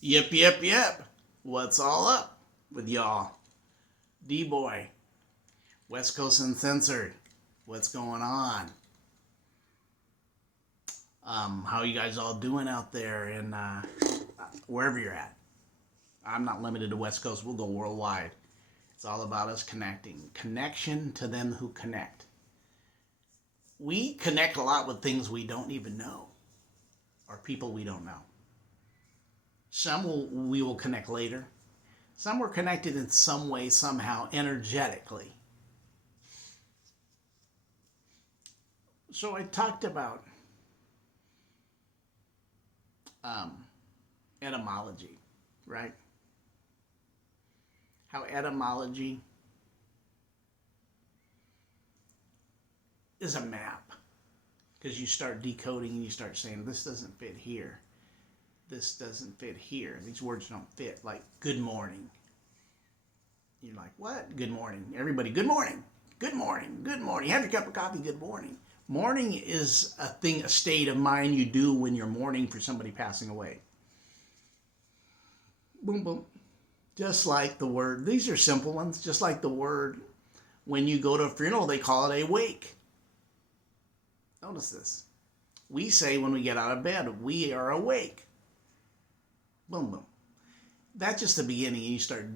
Yep, yep, yep. What's all up with y'all? D-Boy, West Coast Uncensored. What's going on? How you guys all doing out there in wherever you're at? I'm not limited to West Coast. We'll go worldwide. It's all about us connecting. Connection to them who connect. We connect a lot with things we don't even know or people we don't know. We will connect later. Some were connected in some way, somehow, energetically. So I talked about um, etymology, right? How etymology is a map because you start decoding and you start saying, this doesn't fit here. This doesn't fit here. These words don't fit. Like, good morning. You're like, what? Good morning. Everybody, good morning. Good morning. Good morning. Have your cup of coffee. Good morning. Mourning is a state of mind you do when you're mourning for somebody passing away. Boom, boom. Just like the word, these are simple ones, just like the word, when you go to a funeral, they call it a wake. Notice this. We say when we get out of bed, we are awake. Boom, boom. That's just the beginning. You start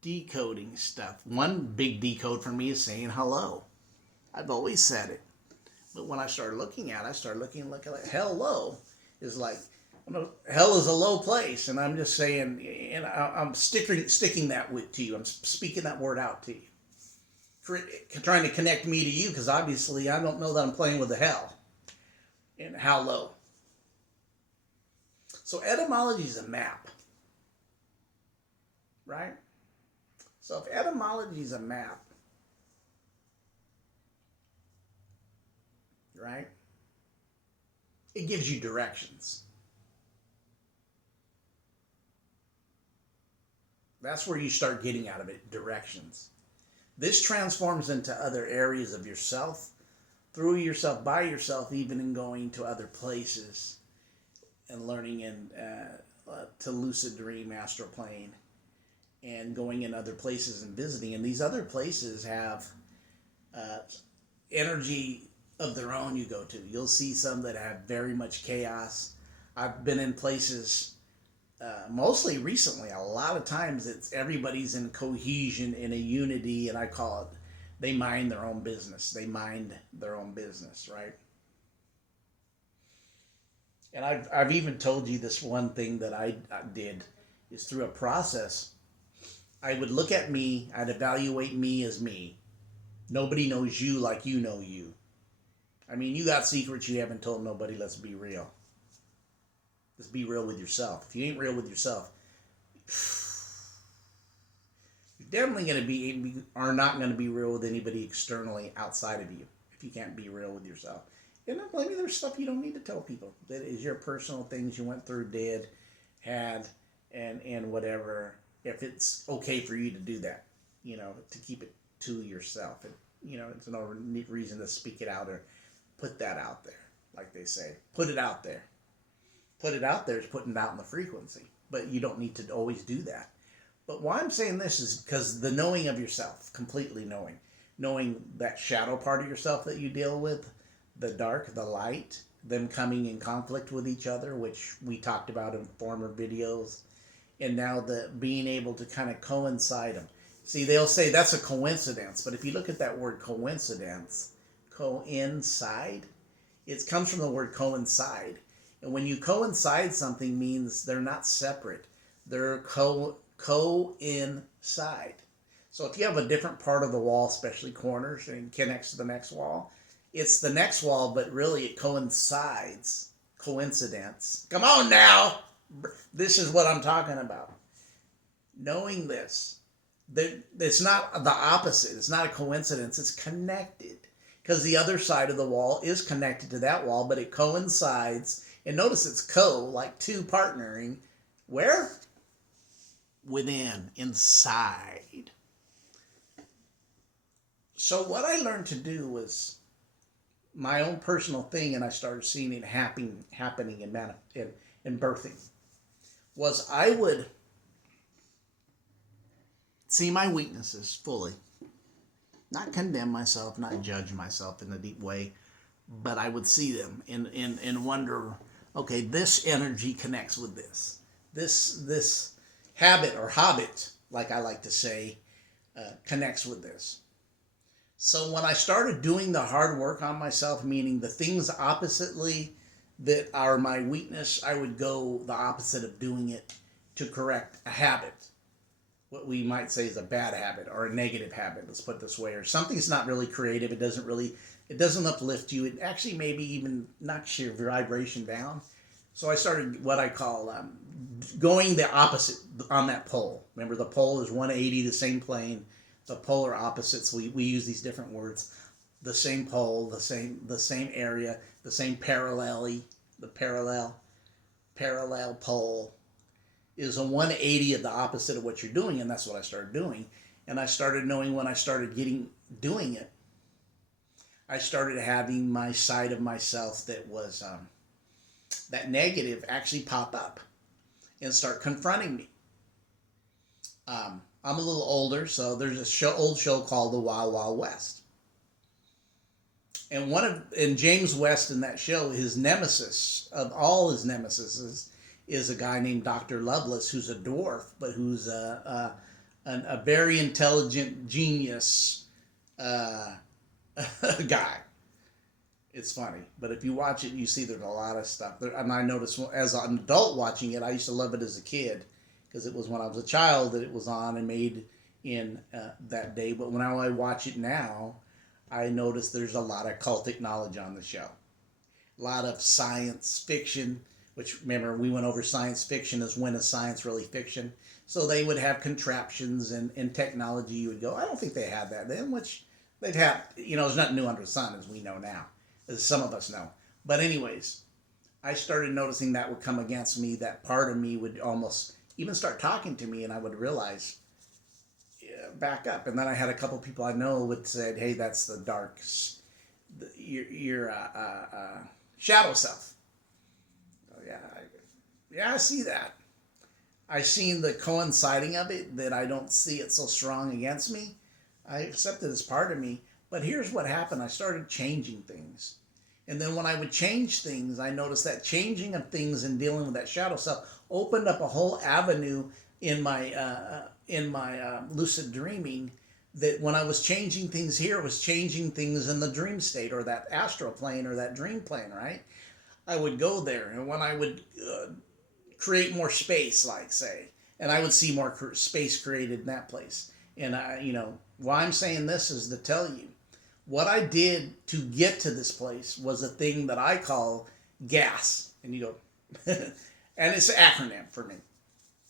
decoding stuff. One big decode for me is saying hello. I've always said it. But when I started looking at it, looking like hello is like, hell is a low place. And I'm just saying, and I'm sticking that to you. I'm speaking that word out to you. Trying to connect me to you, because obviously I don't know that I'm playing with the hell. And how low. So etymology is a map. Right? So if etymology is a map, right? It gives you directions. That's where you start getting out of it, directions. This transforms into other areas of yourself, through yourself, by yourself, even in going to other places and learning to lucid dream, astral plane, and going in other places and visiting. And these other places have uh, energy of their own you go to. You'll see some that have very much chaos. I've been in places mostly recently. A lot of times it's everybody's in cohesion, in a unity, and I call it, they mind their own business. They mind their own business, right? And I've even told you this one thing that I did is through a process. I would look at me, I'd evaluate me as me. Nobody knows you like you know you. I mean, you got secrets you haven't told nobody. Let's be real. Let's be real with yourself. If you ain't real with yourself, you're definitely going to are not going to be real with anybody externally outside of you if you can't be real with yourself. And maybe there's stuff you don't need to tell people. That is your personal things you went through, did, had, and whatever. If it's okay for you to do that, to keep it to yourself. It's no reason to speak it out or put that out there, like they say. Put it out there. Put it out there is putting it out in the frequency. But you don't need to always do that. But why I'm saying this is because the knowing of yourself, completely knowing that shadow part of yourself that you deal with, the dark, the light, them coming in conflict with each other, which we talked about in former videos, and now the being able to kind of coincide them. See, they'll say that's a coincidence, but if you look at that word coincidence, coincide, it comes from the word coincide. And when you coincide something means they're not separate. They're coincide. So if you have a different part of the wall, especially corners, and it connects to the next wall, it's the next wall, but really it coincides. Coincidence. Come on now! This is what I'm talking about. Knowing this, that it's not the opposite. It's not a coincidence. It's connected. Because the other side of the wall is connected to that wall, but it coincides. And notice it's like two partnering. Where? Within, inside. So what I learned to do was my own personal thing, and I started seeing it happening in birthing. was I would see my weaknesses fully, not condemn myself, not judge myself in a deep way, but I would see them and wonder, okay, this energy connects with this. This habit or hobbit, like I like to say, connects with this. So when I started doing the hard work on myself, meaning the things oppositely that are my weakness, I would go the opposite of doing it to correct a habit. What we might say is a bad habit or a negative habit, let's put it this way, or something's not really creative, it doesn't uplift you, it actually maybe even knocks your vibration down. So I started what I call going the opposite on that pole. Remember, the pole is 180, the same plane. The polar opposites. We use these different words. The same pole, the same area, the same the parallel pole is a 180 of the opposite of what you're doing, and that's what I started doing. And I started knowing when I started doing it, I started having my side of myself that was that negative actually pop up and start confronting me. I'm a little older, so there's a old show called The Wild Wild West. And James West in that show, his nemesis of all his nemesis is a guy named Dr. Lovelace, who's a dwarf, but who's a very intelligent genius guy. It's funny, but if you watch it, you see there's a lot of stuff there. And I noticed as an adult watching it, I used to love it as a kid because it was when I was a child that it was on and made in that day. But when I watch it now, I notice there's a lot of cultic knowledge on the show. A lot of science fiction, which remember we went over science fiction as when is science really fiction. So they would have contraptions and technology. You would go, I don't think they had that then, which they've had, there's nothing new under the sun as we know now, as some of us know. But anyways, I started noticing that would come against me. That part of me would almost even start talking to me, and I would realize, yeah, back up. And then I had a couple people I know would say, hey, that's the dark, your shadow self. Yeah, I see that. I seen the coinciding of it, that I don't see it so strong against me. I accept it as part of me. But here's what happened. I started changing things. And then when I would change things, I noticed that changing of things and dealing with that shadow self opened up a whole avenue in my lucid dreaming, that when I was changing things here, it was changing things in the dream state or that astral plane or that dream plane, right? I would go there, and when I would create more space, like say, and I would see more space created in that place. And why I'm saying this is to tell you, what I did to get to this place was a thing that I call GAS. And you go, and it's an acronym for me.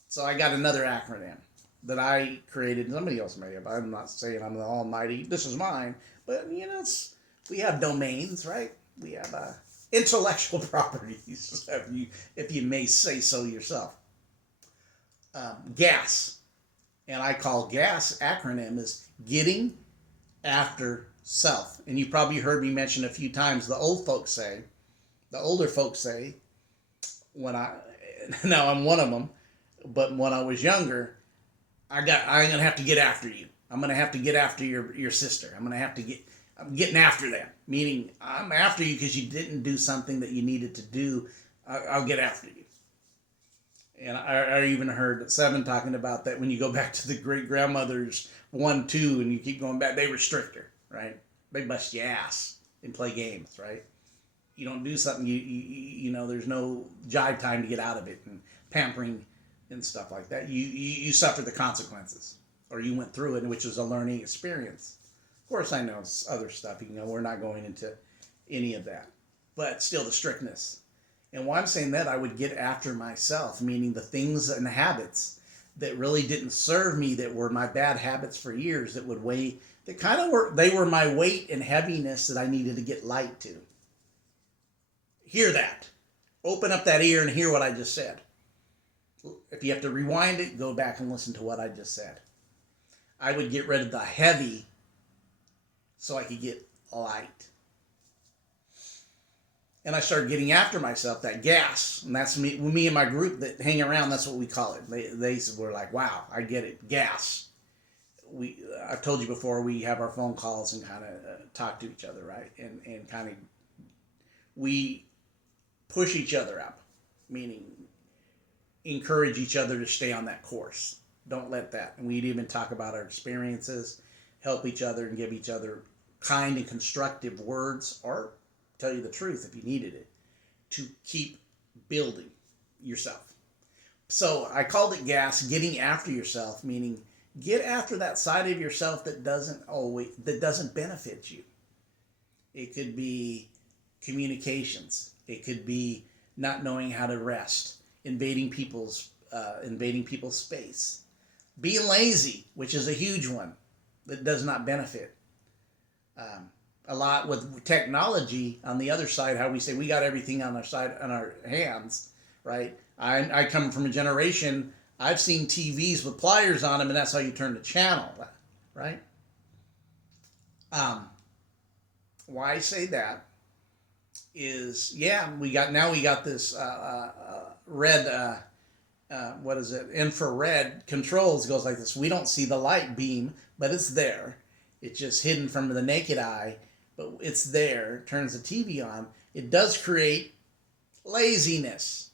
So I got another acronym that I created. Somebody else made it. I'm not saying I'm the almighty. This is mine. But, we have domains, right? We have intellectual properties, if you may say so yourself. GAS. And I call GAS acronym is Getting After Self. And you probably heard me mention a few times, the older folks say, now I'm one of them, but when I was younger, I'm gonna have to get after you. I'm gonna have to get after your sister. I'm getting after them. Meaning, I'm after you because you didn't do something that you needed to do. I'll get after you. And I even heard Seven talking about that when you go back to the great grandmothers 1, 2, and you keep going back, they were stricter, right? They bust your ass and play games, right? You don't do something, there's no jive time to get out of it, and pampering and stuff like that. You suffer the consequences, or you went through it, which was a learning experience. Of course, I know other stuff. We're not going into any of that, but still the strictness. And why I'm saying that, I would get after myself, meaning the things and the habits that really didn't serve me, that were my bad habits for years, that would weigh, they were my weight and heaviness that I needed to get light to. Hear that. Open up that ear and hear what I just said. If you have to rewind it, go back and listen to what I just said. I would get rid of the heavy so I could get light. And I started getting after myself, that gas. And that's me and my group that hang around, that's what we call it. They were like, wow, I get it, gas. I've told you before, we have our phone calls and kind of talk to each other, right? And kind of, we push each other up, meaning encourage each other to stay on that course. Don't let that. And we'd even talk about our experiences, help each other and give each other kind and constructive words, or tell you the truth if you needed it, to keep building yourself. So I called it gas, getting after yourself, meaning get after that side of yourself that doesn't benefit you. It could be communications. It could be not knowing how to rest, invading people's space, being lazy, which is a huge one that does not benefit. A lot with technology on the other side, how we say we got everything on our side, on our hands, right? I come from a generation, I've seen TVs with pliers on them, and that's how you turn the channel, right? Why I say that is, yeah, we got this red, what is it? Infrared controls, goes like this. We don't see the light beam, but it's there. It's just hidden from the naked eye, but it's there. Turns the TV on. It does create laziness.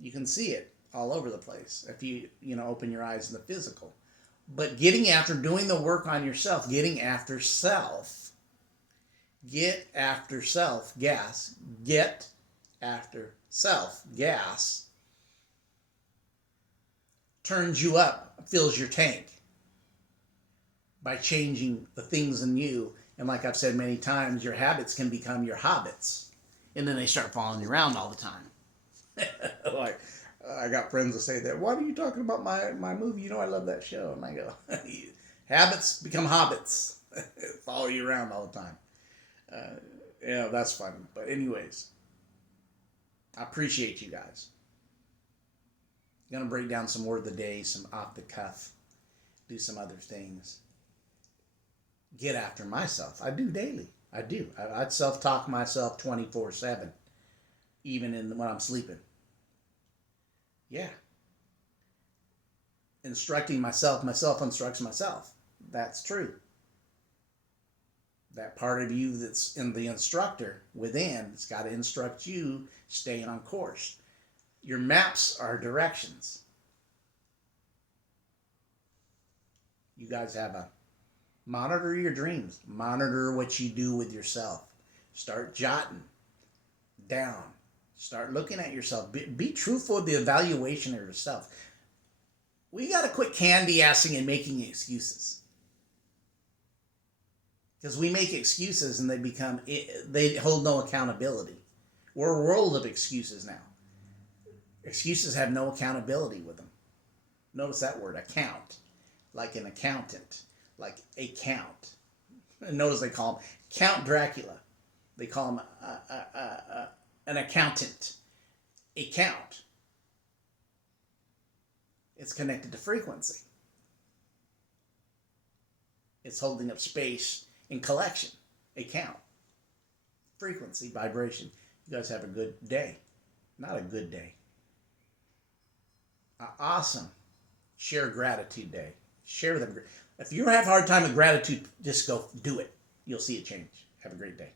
You can see it all over the place if you open your eyes in the physical. But getting after doing the work on yourself, getting after self. Get after self, gas. Get after self, gas. Turns you up, fills your tank by changing the things in you. And like I've said many times, your habits can become your hobbits. And then they start following you around all the time. Like, I got friends that say that, why are you talking about my movie? I love that show. And I go, habits become hobbits. Follow you around all the time. That's funny. But anyways, I appreciate you guys. I'm going to break down some word of the day, some off the cuff, do some other things. Get after myself. I do daily. I do. I'd self-talk myself 24/7, even when I'm sleeping. Yeah. Instructing myself instructs myself. That's true. That part of you that's in the instructor within, it's got to instruct you staying on course. Your maps are directions. You guys have a monitor your dreams. Monitor what you do with yourself. Start jotting down. Start looking at yourself. Be truthful with the evaluation of yourself. We got to quit candy-assing and making excuses. Because we make excuses and they hold no accountability. We're a world of excuses now. Excuses have no accountability with them. Notice that word, account. Like an accountant. Like a count. And notice they call him Count Dracula. They call him an accountant. A count. It's connected to frequency. It's holding up space in collection. A count. Frequency, vibration. You guys have a good day. Not a good day. Awesome. Share gratitude day. Share them. If you have a hard time with gratitude, just go do it. You'll see it change. Have a great day.